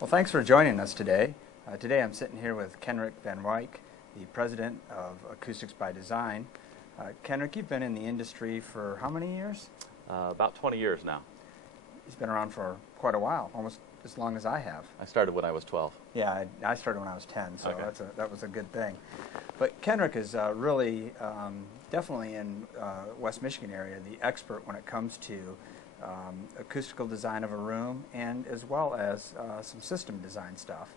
Well, thanks for joining us today. Today I'm sitting here with Kenric Van Wyk, the president of Acoustics by Design. Kenric, you've been in the industry for how many years? About 20 years now. He's been around for quite a while, almost as long as I have. I started when I was 12. Yeah, I started when I was 10, so Okay. that was a good thing. But Kenric is really, definitely in West Michigan area, the expert when it comes to acoustical design of a room, and as well as some system design stuff.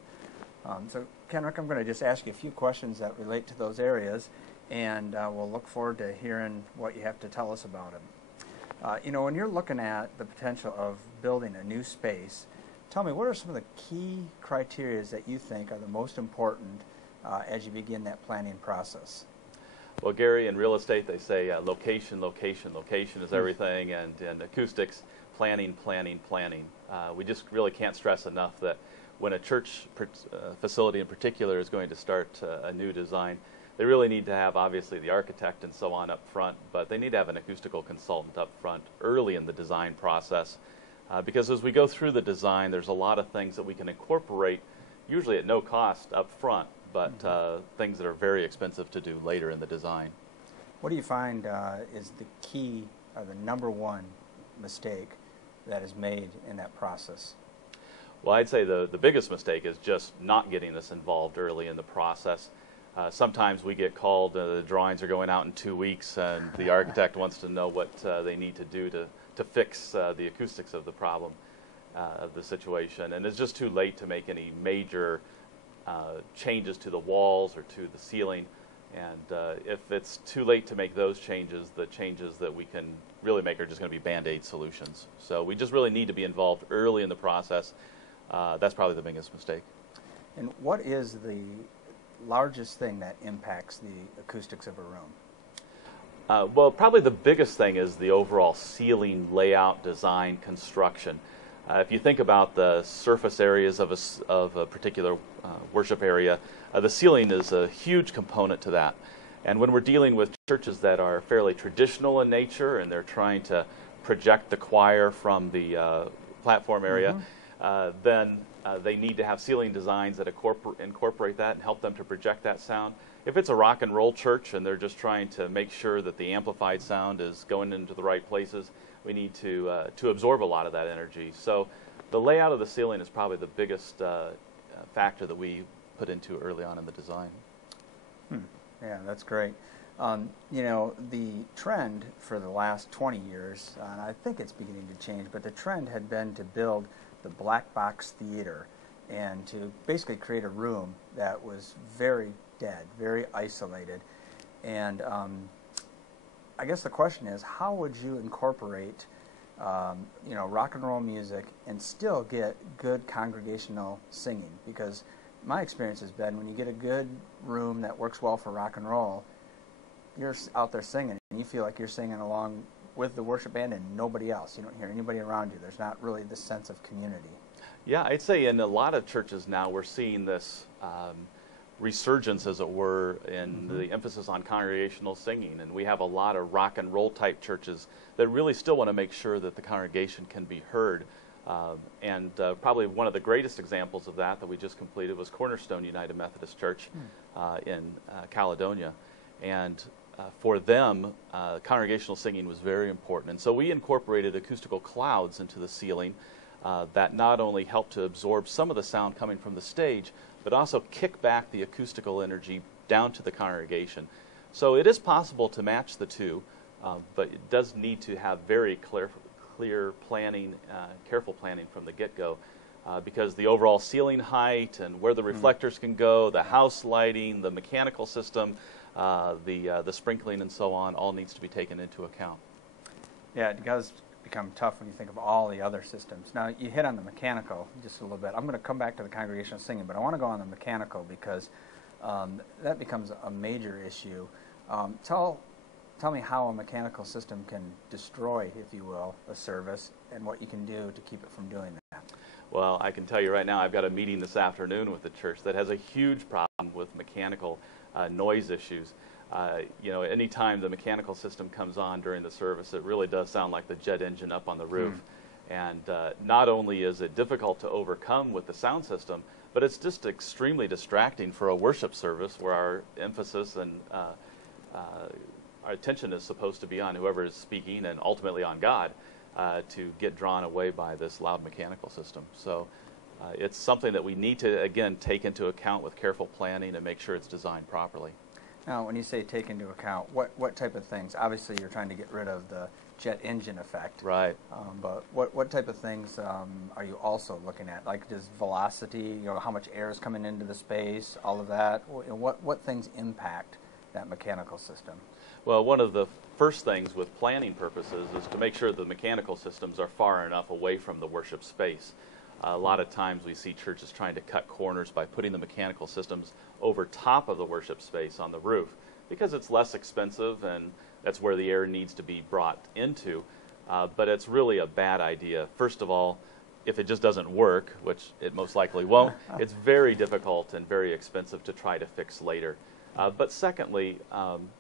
So Kenric, I'm going to just ask you a few questions that relate to those areas, and we'll look forward to hearing what you have to tell us about them. You know, when you're looking at the potential of building a new space, tell me, what are some of the key criteria that you think are the most important as you begin that planning process? Well, Gary, in real estate they say location, location, location is everything, and in acoustics, planning, planning, planning. We just really can't stress enough that when a church facility in particular is going to start a new design, they really need to have, obviously, the architect and so on up front, but they need to have an acoustical consultant up front early in the design process, because as we go through the design, there's a lot of things that we can incorporate, usually at no cost up front, but things that are very expensive to do later in the design. What do you find is the key or the number one mistake that is made in that process? Well, I'd say the biggest mistake is just not getting us involved early in the process. Sometimes we get called, the drawings are going out in 2 weeks, and the architect wants to know what they need to do to fix the acoustics of the problem, of the situation. And it's just too late to make any major changes to the walls or to the ceiling. And if it's too late to make those changes, the changes that we can really make are just going to be Band-Aid solutions. So we just really need to be involved early in the process. That's probably the biggest mistake. And what is the largest thing that impacts the acoustics of a room? Well, probably the biggest thing is the overall ceiling layout, design, construction. If you think about the surface areas of a particular worship area, the ceiling is a huge component to that. And when we're dealing with churches that are fairly traditional in nature and they're trying to project the choir from the platform area, then they need to have ceiling designs that incorporate that and help them to project that sound. If it's a rock and roll church and they're just trying to make sure that the amplified sound is going into the right places, we need to absorb a lot of that energy. So the layout of the ceiling is probably the biggest factor that we put into early on in the design. Yeah, that's great. You know, the trend for the last 20 years, and I think it's beginning to change, but the trend had been to build the black box theater and to basically create a room that was very dead, very isolated. And I guess the question is, how would you incorporate you know, rock and roll music and still get good congregational singing? Because my experience has been when you get a good room that works well for rock and roll, you're out there singing and you feel like you're singing along with the worship band and nobody else. You don't hear anybody around you. There's not really this sense of community. Yeah, I'd say in a lot of churches now we're seeing this resurgence, as it were, in the emphasis on congregational singing. And we have a lot of rock and roll type churches that really still want to make sure that the congregation can be heard. Probably one of the greatest examples of that we just completed was Cornerstone United Methodist Church in Caledonia. And for them, congregational singing was very important. And so we incorporated acoustical clouds into the ceiling that not only helped to absorb some of the sound coming from the stage, but also kick back the acoustical energy down to the congregation. So it is possible to match the two, but it does need to have very clear planning, careful planning from the get-go, because the overall ceiling height and where the reflectors can go, the house lighting, the mechanical system, the sprinkling and so on, all needs to be taken into account. Yeah, it does become tough when you think of all the other systems. Now, you hit on the mechanical just a little bit. I'm going to come back to the congregational singing, but I want to go on the mechanical because that becomes a major issue. Tell me how a mechanical system can destroy, if you will, a service, and what you can do to keep it from doing that. Well, I can tell you right now, I've got a meeting this afternoon with the church that has a huge problem with mechanical noise issues. You know, anytime the mechanical system comes on during the service, it really does sound like the jet engine up on the roof. And not only is it difficult to overcome with the sound system, but it's just extremely distracting for a worship service where our emphasis and our attention is supposed to be on whoever is speaking and ultimately on God, to get drawn away by this loud mechanical system. So it's something that we need to, again, take into account with careful planning and make sure it's designed properly. Now, when you say take into account, what type of things? Obviously, you're trying to get rid of the jet engine effect. Right. But what type of things are you also looking at? Like, does velocity, how much air is coming into the space, all of that? What things impact that mechanical system? Well, one of the first things with planning purposes is to make sure the mechanical systems are far enough away from the worship space. A lot of times we see churches trying to cut corners by putting the mechanical systems over top of the worship space on the roof because it's less expensive and that's where the air needs to be brought into. But it's really a bad idea. First of all, if it just doesn't work, which it most likely won't, it's very difficult and very expensive to try to fix later. But secondly,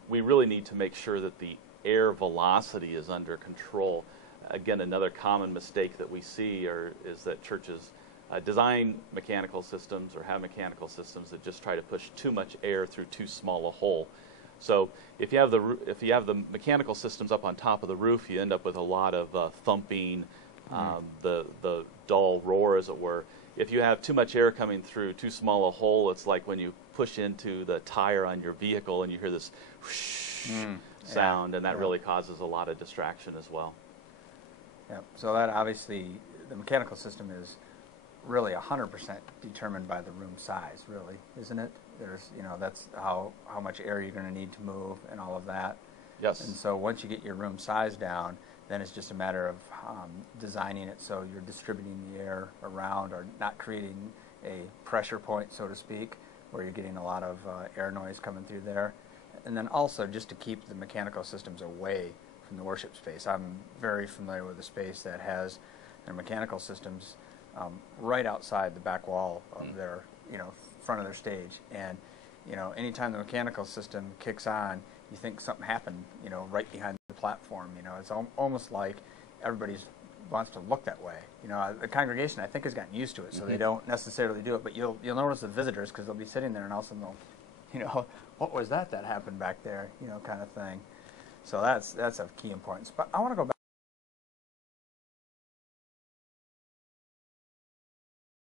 we really need to make sure that the air velocity is under control. Again, another common mistake that we see is that churches design mechanical systems or have mechanical systems that just try to push too much air through too small a hole. So if you have the mechanical systems up on top of the roof, you end up with a lot of thumping, the dull roar, as it were. If you have too much air coming through too small a hole, it's like when you push into the tire on your vehicle and you hear this whoosh sound, and that really causes a lot of distraction as well. Yeah. So that obviously, the mechanical system is really 100% determined by the room size, really, isn't it? There's, that's how much air you're going to need to move and all of that. Yes. And so once you get your room size down, then it's just a matter of designing it so you're distributing the air around or not creating a pressure point, so to speak, where you're getting a lot of air noise coming through there. And then also just to keep the mechanical systems away from the worship space. I'm very familiar with a space that has their mechanical systems right outside the back wall of their, front of their stage. And, anytime the mechanical system kicks on, you think something happened, right behind the platform. It's almost like everybody wants to look that way. The congregation, I think, has gotten used to it, so they don't necessarily do it. But you'll notice the visitors because they'll be sitting there and all of a sudden they'll, what was that happened back there, kind of thing. So that's of key importance. But I want to go back